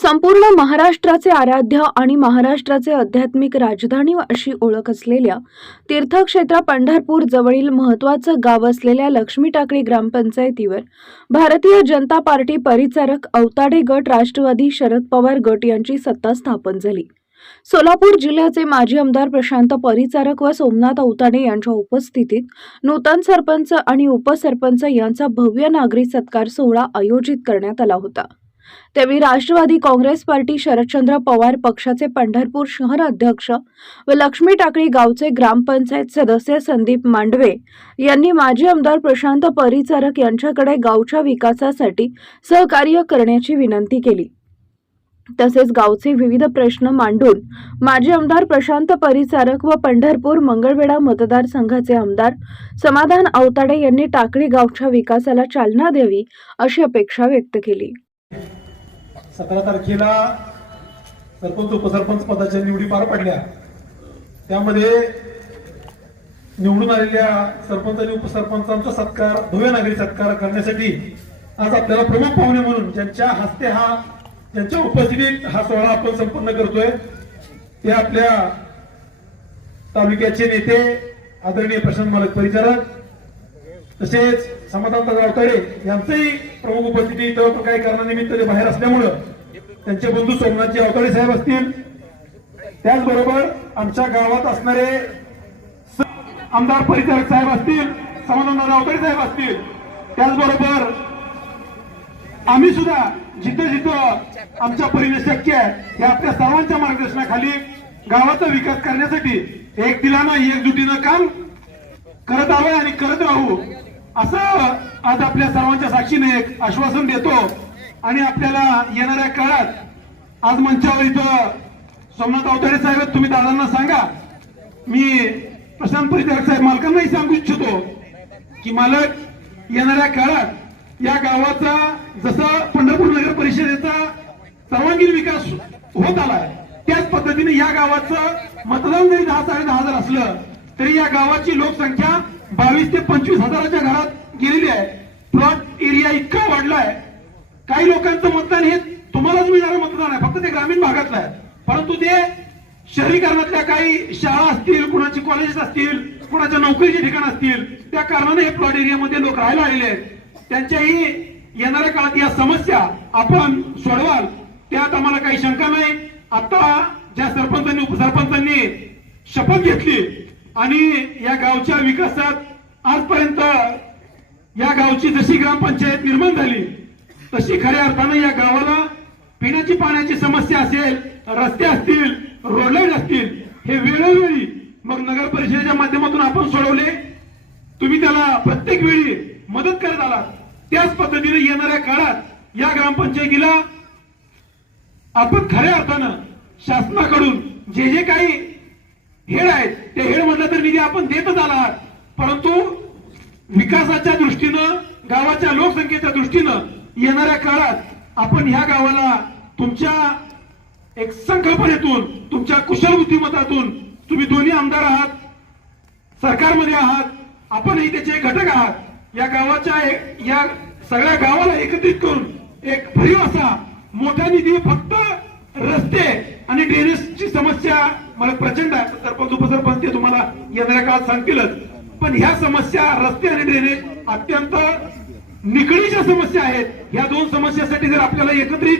संपूर्ण महाराष्ट्राचे आराध्य आणि महाराष्ट्राचे आध्यात्मिक राजधानी अशी ओळख असलेल्या तीर्थक्षेत्र पंढरपूर जवळील महत्त्वाचं गाव असलेल्या लक्ष्मी टाकळी ग्रामपंचायतीवर भारतीय जनता पार्टी परिचारक अवताडे गट राष्ट्रवादी शरद पवार गट यांची सत्ता स्थापन झाली. सोलापूर जिल्ह्याचे माजी आमदार प्रशांत परिचारक व सोमनाथ अवताडे यांच्या उपस्थितीत नूतन सरपंच आणि उपसरपंच यांचा भव्य नागरी सत्कार सोहळा आयोजित करण्यात आला होता. त्यावेळी राष्ट्रवादी काँग्रेस पार्टी शरदचंद्र पवार पक्षाचे पंढरपूर शहर अध्यक्ष व लक्ष्मी टाकळी गावचे ग्रामपंचायत सदस्य संदीप मांडवे यांनी माजी आमदार प्रशांत परिचारक यांच्याकडे गावच्या विकासासाठी सहकार्य करण्याची विनंती केली. तसेच गावचे विविध प्रश्न मांडून माजी आमदार प्रशांत परिचारक व पंढरपूर मंगळवेढा मतदारसंघाचे आमदार समाधान अवताडे यांनी टाकळी गावच्या विकासाला चालना द्यावी अशी अपेक्षा व्यक्त केली. सतरा तारखेला सरपंच उपसरपंच पदाच्या निवडी पार पडल्या. त्यामध्ये निवडून आलेल्या सरपंच आणि उपसरपंचांचा सत्कार भव्य नागरी सत्कार करण्यासाठी आज आपल्याला प्रमुख पाहुणे म्हणून ज्यांच्या हस्ते हा त्यांच्या उपस्थितीत हा सोहळा आपण संपन्न करतोय ते आपल्या तालुक्याचे नेते आदरणीय प्रशांत मालक परिचारक तसेच समाधान गावताडे यांचंही प्रमुख उपस्थिती इथं काही कारणानिमित्त ते बाहेर असल्यामुळं त्यांचे बंधू सोमनाथजी अवताडे साहेब असतील. त्याचबरोबर आमच्या गावात असणारे आमदार परिचारक साहेब असतील समाधान अवताडे साहेब असतील. त्याचबरोबर आम्ही सुद्धा जिथं जिथं आमच्या परीने शक्य आहे या आपल्या सर्वांच्या मार्गदर्शनाखाली गावाचा विकास करण्यासाठी एक दिलानं एकजुटीनं काम करत आलोय आणि करत राहू असं आज आपल्या सर्वांच्या साक्षीने एक आश्वासन देतो. आणि आपल्याला येणाऱ्या काळात आज मंचावर इथं सोमनाथ अवतारे साहेब तुम्ही दादांना सांगा. मी प्रशांत परिचारक साहेब मालकांनाही सांगू इच्छितो की मालक येणाऱ्या काळात या गावाचा जसा पंढरपूर नगर परिषदेचा सर्वांगीण विकास होत आलाय त्याच पद्धतीने या गावाचं मतदान जरी दहा साडे दहा हजार असलं तरी या गावाची लोकसंख्या बावीस ते पंचवीस हजाराच्या घरात गेलेली आहे. प्लॉट एरिया इतका वाढलाय काही लोकांचं मतदान हे तुम्हालाच मिळणारं मतदान आहे. फक्त ते ग्रामीण भागातलं आहे. परंतु ते शहरीकरणातल्या काही शाळा असतील कुणाची कॉलेजेस असतील कुणाच्या नोकरीचे ठिकाण असतील त्या कारणाने हे प्लॉट एरियामध्ये लोक राहायला आलेले आहेत. त्यांच्याही येणाऱ्या काळात या समस्या आपण सोडवाल त्यात आम्हाला काही शंका नाही. आता ज्या सरपंचांनी उपसरपंचांनी शपथ घेतली आणि या गावच्या विकासात आजपर्यंत या गावची जशी ग्रामपंचायत निर्माण झाली तशी खऱ्या अर्थानं या गावाला पिण्याची पाण्याची समस्या असेल रस्ते असतील रोडलाईट असतील हे वेळोवेळी मग नगर परिषदेच्या माध्यमातून आपण सोडवले. तुम्ही त्याला प्रत्येक वेळी मदत करत आलात. त्याच पद्धतीने येणाऱ्या काळात या ग्रामपंचायतीला आपण खऱ्या अर्थानं शासनाकडून जे जे काही हेड आहेत ते हेड म्हणलं तर निधी आपण देतच आलात. परंतु विकासाच्या दृष्टीनं गावाच्या लोकसंख्येच्या दृष्टीनं येणाऱ्या काळात आपण ह्या गावाला तुमच्या एक संकल्पनेतून तुमच्या कुशल बुद्धिमत्तातून तुम्ही दोन्ही आमदार आहात सरकारमध्ये आहात आपणही त्याचे घटक आहात. या गावाच्या या सगळ्या गावाला एकत्रित करून एक भरीव असा मोठा निधी फक्त रस्ते आणि ड्रेनेजची समस्या मला प्रचंड आहे. सरपंच उपसरपंच ते तुम्हाला येणाऱ्या काळात सांगतीलच. पण ह्या समस्या रस्ते आणि ड्रेनेज अत्यंत निकडीच्या समस्या आहेत. या दोन समस्यासाठी जर आपल्याला एकत्रित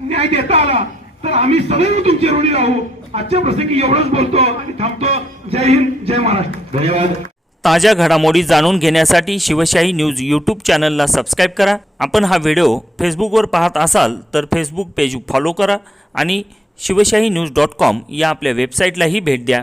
न्याय देता आला तर आम्ही सदैव तुमचे ऋणी राहू. आजच्या प्रसंगी एवढंच बोलतो आणि थांबतो. जय हिंद जय महाराष्ट्र. धन्यवाद. ताज्या घडामोडी जाणून घेण्यासाठी शिवशाही न्यूज यूट्यूब चॅनलला सबस्क्राईब करा. आपण हा व्हिडिओ फेसबुकवर पाहत असाल तर फेसबुक पेज फॉलो करा आणि शिवशाही न्यूज डॉट कॉम या आपल्या वेबसाईटलाही भेट द्या.